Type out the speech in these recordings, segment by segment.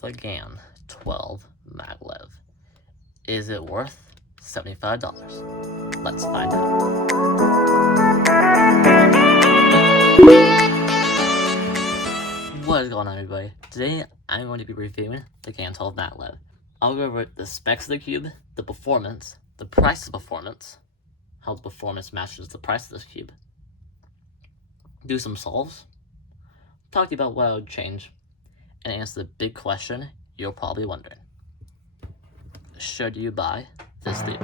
the GAN 12 Maglev. Is it worth $75? Let's find out. What is going on, everybody? Today I'm going to be reviewing the GAN 12 Maglev. I'll go over the specs of the cube, the performance, the price of performance, how the performance matches the price of this cube, do some solves, talk to you about what I would change, and answer the big question you're probably wondering. Should you buy this cube?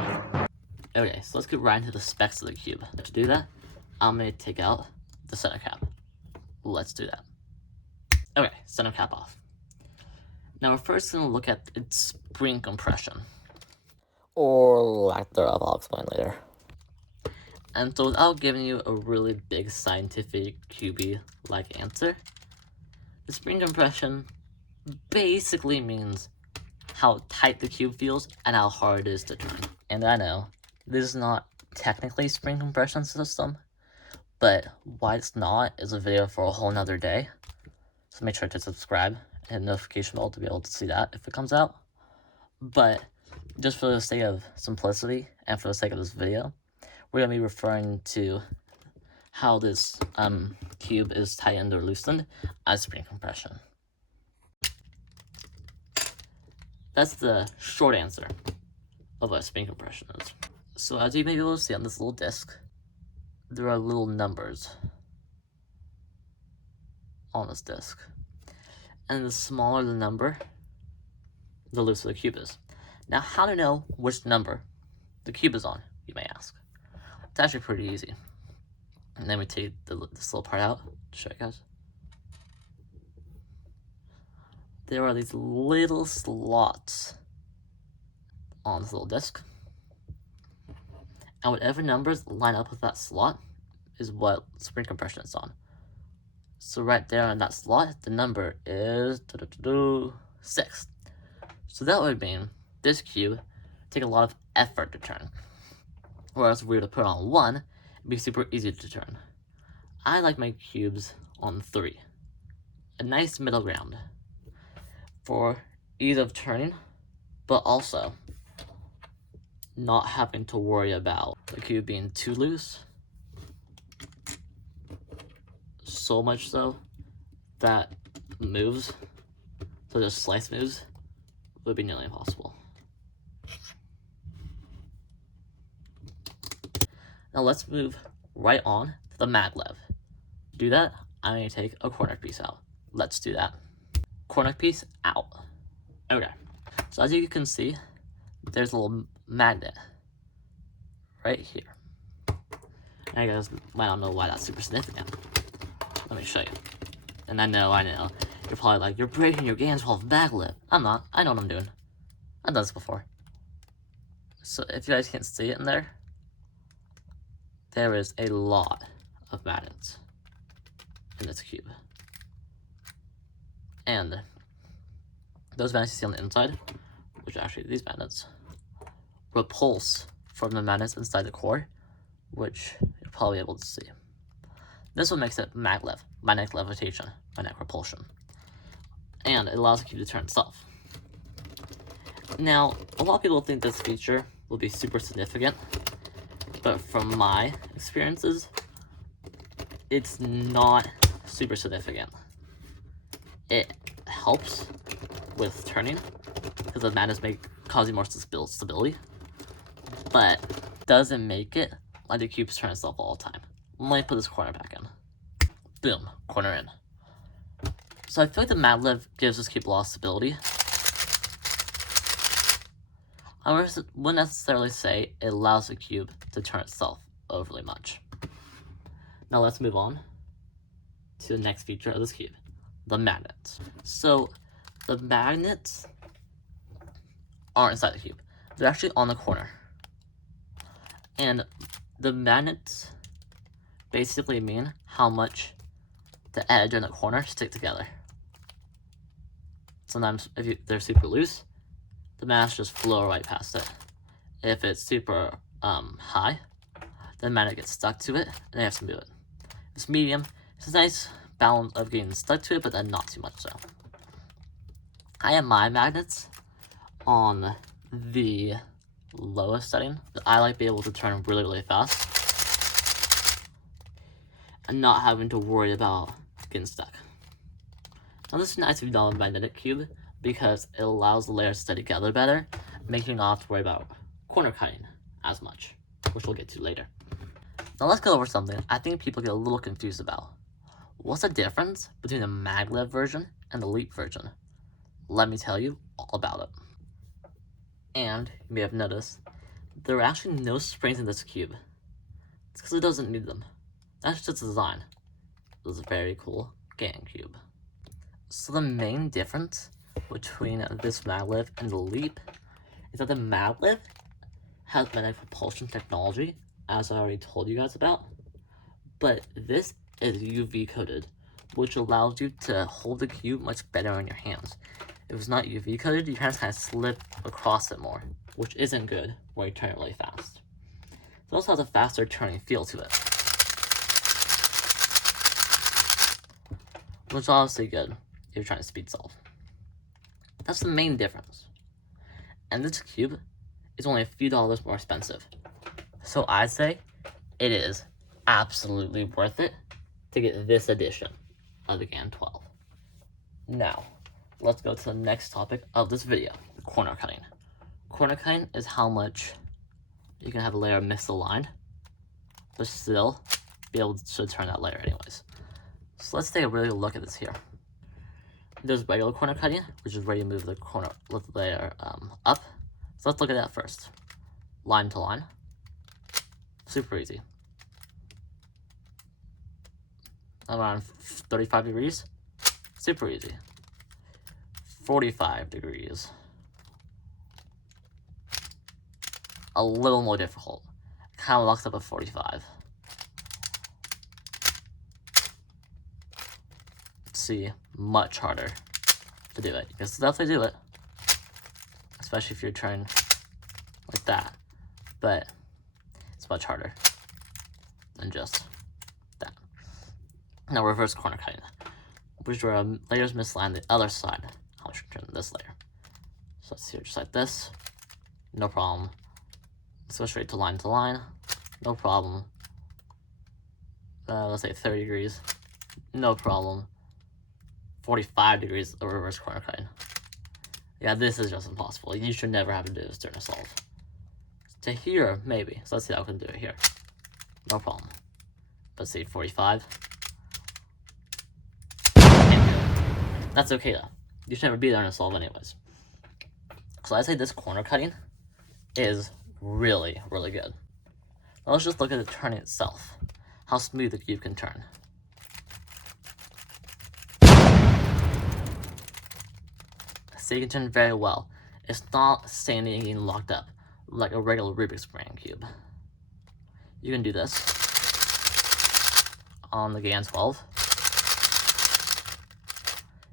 Okay, so let's get right into the specs of the cube. To do that, I'm going to take out the center cap. Let's do that. Okay, center cap off. Now we're first going to look at its spring compression. Or lack thereof, I'll explain later. And so without giving you a really big scientific QB-like answer, the spring compression basically means how tight the cube feels and how hard it is to turn. And I know, this is not technically spring compression system, but why it's not is a video for a whole nother day. So make sure to subscribe and hit the notification bell to be able to see that if it comes out. But just for the sake of simplicity and for the sake of this video, we're going to be referring to how this cube is tightened or loosened as spring compression. That's the short answer of what spring compression is. So as you may be able to see on this little disc, there are little numbers on this disc. And the smaller the number, the looser the cube is. Now, how to know which number the cube is on, you may ask. It's actually pretty easy. And then we take this little part out to show you guys. There are these little slots on this little disc. And whatever numbers line up with that slot is what spring compression is on. So right there on that slot, the number is 6. So that would mean this cube take a lot of effort to turn. Whereas if we were to put it on 1, it'd be super easy to turn. I like my cubes on 3. A nice middle ground for ease of turning, but also not having to worry about the cube being too loose. So much so that moves, so just slice moves, would be nearly impossible. Now let's move right on to the Maglev. To do that, I'm going to take a corner piece out. Let's do that. Corner piece out. Okay, so as you can see, there's a little magnet right here. And you guys might not know why that's super significant. Let me show you. And I know, you're probably like, you're breaking your GAN 12 Maglev. I'm not. I know what I'm doing. I've done this before. So if you guys can't see it in there, there is a lot of magnets in this cube. And those magnets you see on the inside, which are actually these magnets, repulse from the magnets inside the core, which you're probably able to see. This one makes it maglev, magnetic levitation, magnetic repulsion. And it allows the cube to turn itself. Now, a lot of people think this feature will be super significant, but from my experiences, it's not super significant. It helps with turning, because the magnets cause you more stability, but doesn't make it like the cubes turn itself all the time. Let me put this corner back in. Boom, corner in. So I feel like the Maglev gives this cube a lot of stability. I wouldn't necessarily say it allows the cube to turn itself overly much. Now let's move on to the next feature of this cube, the magnets. So the magnets aren't inside the cube. They're actually on the corner. And the magnets basically mean how much the edge and the corner stick together. Sometimes if they're super loose, the magnets just flow right past it. If it's super high, the magnet gets stuck to it and they have to move it. If it's medium, it's a nice balance of getting stuck to it, but then not too much so. I have my magnets on the lowest setting. I like being able to turn really fast and not having to worry about getting stuck. Now this is nice if you don't have a magnetic cube because it allows the layers to stay together better, making you not have to worry about corner cutting as much, which we'll get to later. Now let's go over something I think people get a little confused about. What's the difference between the Maglev version and the Leap version? Let me tell you all about it. And you may have noticed, there are actually no springs in this cube. It's because it doesn't need them. That's just design. It was a very cool GameCube. So the main difference between this Maglev and the Leap is that the Maglev has magnetic propulsion technology, as I already told you guys about, but this is UV coated, which allows you to hold the cube much better in your hands. If it's not UV coated, your hands kind of slip across it more, which isn't good when you turn it really fast. It also has a faster turning feel to it, which is obviously good if you're trying to speed solve. That's the main difference. And this cube is only a few dollars more expensive. So I'd say it is absolutely worth it to get this edition of the GAN 12. Now, let's go to the next topic of this video, corner cutting. Corner cutting is how much you can have a layer misaligned, but still be able to turn that layer anyways. So let's take a really good look at this here. There's regular corner cutting, which is where you move the corner layer up. So let's look at that first. Line to line. Super easy. Around 35 degrees. Super easy. 45 degrees. A little more difficult. Kind of locks up at 45. See, much harder to do it. You can definitely do it, especially if you're turning like that, but it's much harder than just that. Now reverse corner cutting, which is where layers misaligned the other side. How much turn this layer? So let's do it just like this, no problem. Let's go straight to line, no problem. Let's say 30 degrees, no problem. 45 degrees of reverse corner cutting. Yeah, this is just impossible. You should never have to do this during a solve. To here, maybe. So let's see how we can do it here. No problem. Let's see, 45. That's okay though. You should never be there in a solve anyways. So I'd say this corner cutting is really good. Now let's just look at the turning itself. How smooth the cube can turn. So you can turn very well. It's not standing and getting locked up like a regular Rubik's brand cube. You can do this on the GAN 12.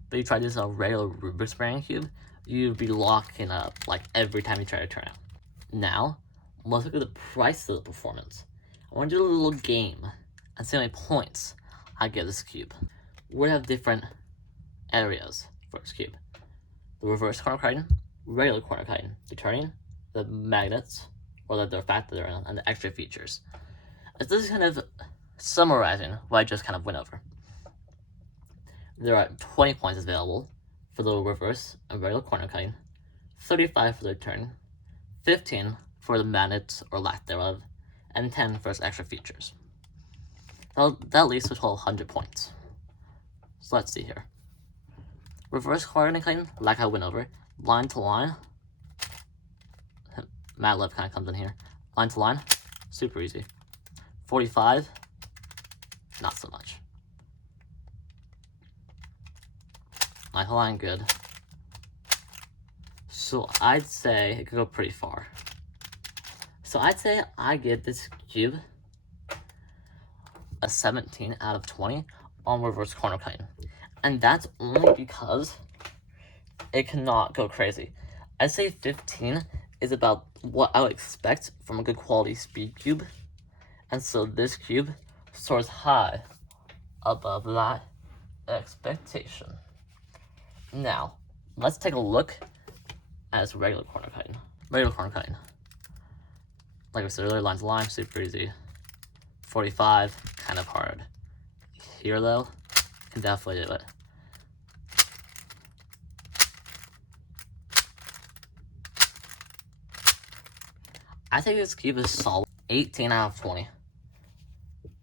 But you try this on a regular Rubik's brand cube, you'd be locking up like every time you try to turn it. Now, let's look at the price of the performance. I want to do a little game and see how many points I give this cube. We have different areas for this cube. The reverse corner cutting, regular corner cutting, the turning, the magnets, or the fact that they're in, and the extra features. This is kind of summarizing what I just kind of went over. There are 20 points available for the reverse and regular corner cutting, 35 for the turn, 15 for the magnets or lack thereof, and 10 for its extra features. That leads to 1,200 points. So let's see here. Reverse corner cutting, like I went over, line to line. Maglev kind of comes in here. Line to line, super easy. 45, not so much. Line to line, good. So I'd say it could go pretty far. So I'd say I give this cube a 17 out of 20 on reverse corner cutting. And that's only because it cannot go crazy. I'd say 15 is about what I would expect from a good quality speed cube. And so this cube soars high above that expectation. Now, Let's take a look at its regular corner cutting. Regular corner cutting. Like I said earlier, lines of line, super easy. 45, kind of hard. Here though, can definitely do it. I think this cube is solid 18 out of 20.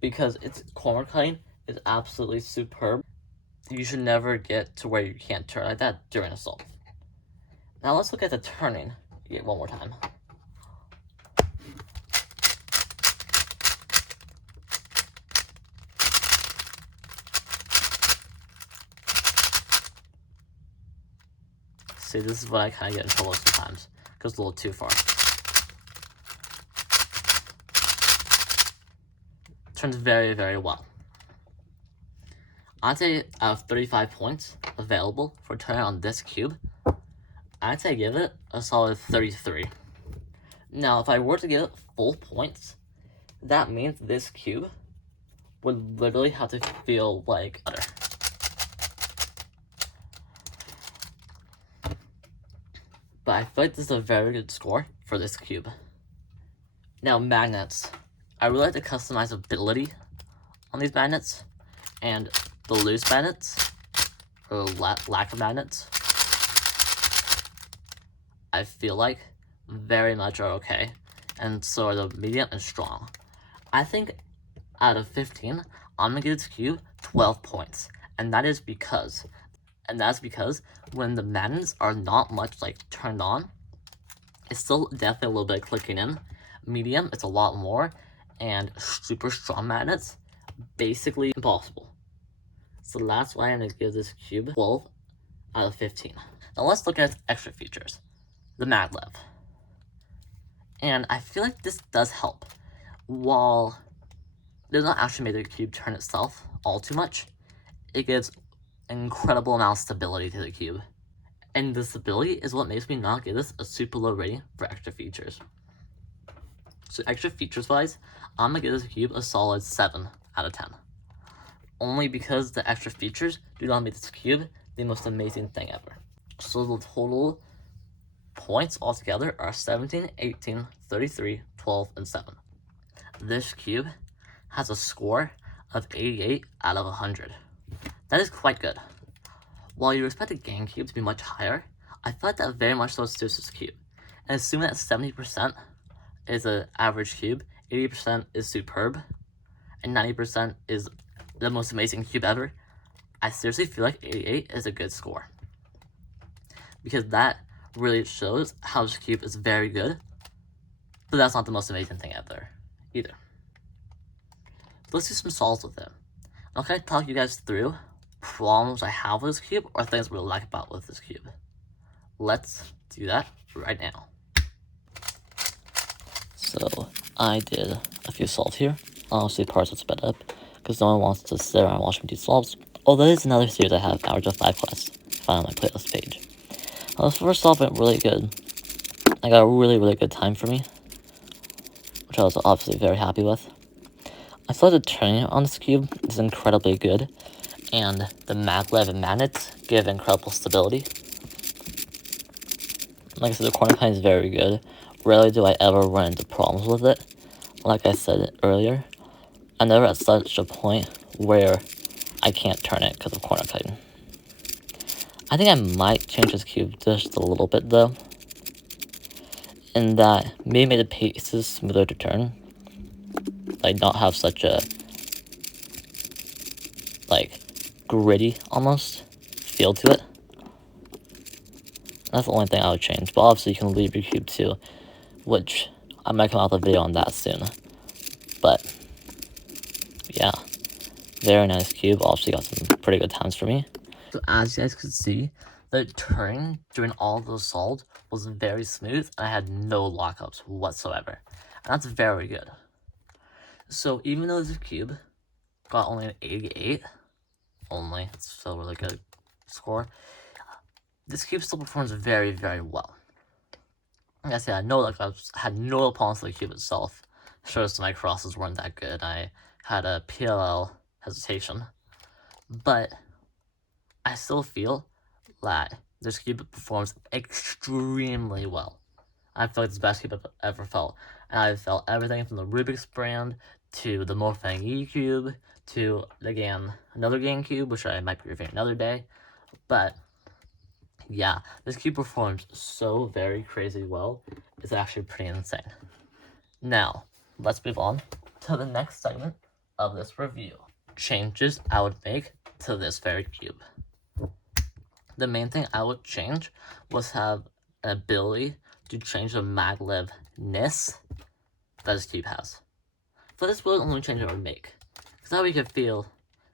Because its corner cutting is absolutely superb. You should never get to where you can't turn like that during a solve. Now let's look at the turning one more time. See, this is what I kind of get in trouble sometimes. Goes a little too far. Turns very, very well. I'd say out of 35 points available for turning on this cube, I'd say give it a solid 33. Now, if I were to give it full points, that means this cube would literally have to feel like butter. But I feel like this is a very good score for this cube. Now, magnets. I really like the customizability on these magnets, and the loose magnets, or lack of magnets, I feel like very much are okay, and so are the medium and strong. I think out of 15, I'm gonna give this cube 12 points, and that's because when the magnets are not much like turned on, it's still definitely a little bit clicking in. Medium, it's a lot more, and super strong magnets, basically impossible. So that's why I'm gonna give this cube 12 out of 15. Now let's look at its extra features. The Maglev. And I feel like this does help. While it does not actually make the cube turn itself all too much, it gives an incredible amount of stability to the cube. And the stability is what makes me not give this a super low rating for extra features. So extra features wise, I'm gonna give this cube a solid 7 out of 10. Only because the extra features do not make this cube the most amazing thing ever. So the total points altogether are 17, 18, 33, 12, and 7. This cube has a score of 88 out of 100. That is quite good. While you expect a GameCube to be much higher, I feel like that very much so suits this cube. And assuming that 70% is an average cube, 80% is superb, and 90% is the most amazing cube ever, I seriously feel like 88 is a good score. Because that really shows how this cube is very good, but that's not the most amazing thing ever, either. Let's do some solves with it. I'll kind of talk you guys through problems I have with this cube or things I really like about with this cube. Let's do that right now. So I did a few solves here. Honestly, parts are sped up because no one wants to sit around and watch me do solves. Oh, that is another series I have, Average of 5 quests. Find on my playlist page. This first solve went really good. I got a really good time for me, which I was obviously very happy with. I feel like the turning on this cube is incredibly good, and the maglev and magnets give incredible stability. Like I said, the corner cutting is very good. Rarely do I ever run into problems with it. Like I said earlier, I'm never at such a point where I can't turn it because of corner cutting. I think I might change this cube just a little bit though, in that maybe make the pieces smoother to turn, like not have such a like gritty almost feel to it. That's the only thing I would change, but obviously you can leave your cube too, which I might come out with a video on that soon. But yeah, very nice cube. Obviously got some pretty good times for me. So as you guys could see, the turn during all those solves was very smooth, and I had no lockups whatsoever. And that's very good. So even though this cube got only an 88, it's still a really good score, this cube still performs very well. Like I said, I had no problems with the cube itself. Shows my crosses weren't that good. I had a PLL hesitation. But I still feel that This cube performs extremely well. I feel like it's the best cube I've ever felt. And I've felt everything from the Rubik's brand to the Morphing E cube to, again, another game cube, which I might be reviewing another day. But yeah, this cube performs so very crazy well. It's actually pretty insane. Now, let's move on to the next segment of this review. Changes I would make to this very cube. The main thing I would change was have an ability to change the Maglev-ness that this cube has. For this really only change I would make. Because that way you can feel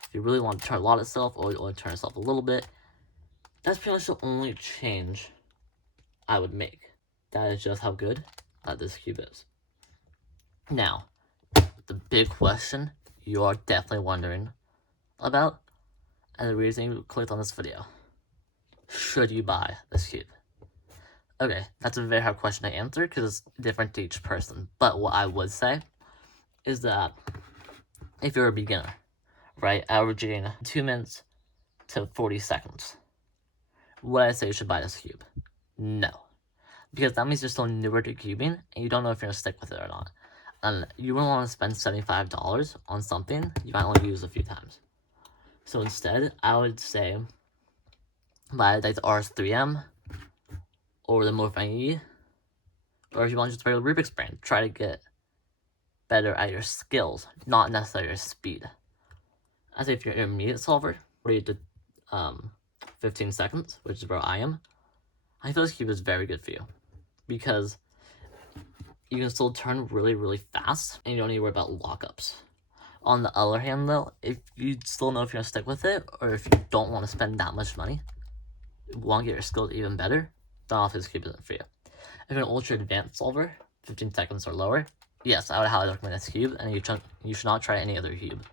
if you really want to turn a lot itself or you want to turn itself a little bit. That's pretty much the only change I would make. That is just how good this cube is. Now, the big question you are definitely wondering about, and the reason you clicked on this video. Should you buy this cube? Okay, that's a very hard question to answer because it's different to each person. But what I would say is that if you're a beginner, right, averaging 2 minutes to 40 seconds, would I say you should buy this cube? No. Because that means you're still newer to cubing and you don't know if you're going to stick with it or not. And you wouldn't want to spend $75 on something you might only use a few times. So instead, I would say buy like the RS3M or the Morphing E, or if you want just a regular Rubik's brand, try to get better at your skills, not necessarily your speed. I say if you're an intermediate solver, 40 to 15 seconds, which is where I am, I feel this cube is very good for you because you can still turn really, really fast and you don't need to worry about lockups. On the other hand, though, if you still know if you're going to stick with it or if you don't want to spend that much money, want to get your skills even better, then obviously this cube isn't for you. If you're an ultra advanced solver, 15 seconds or lower, yes, I would highly recommend this cube, and you should not try any other cube.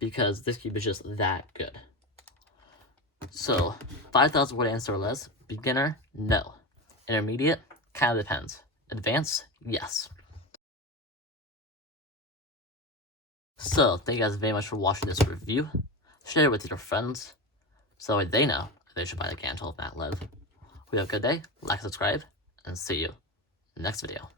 Because this cube is just that good. So, 5,000 word answer or less. Beginner, no. Intermediate, kind of depends. Advanced, yes. So, thank you guys very much for watching this review. Share it with your friends, so that they know they should buy the Can 12 Maglev. We have a good day, like, subscribe, and see you in the next video.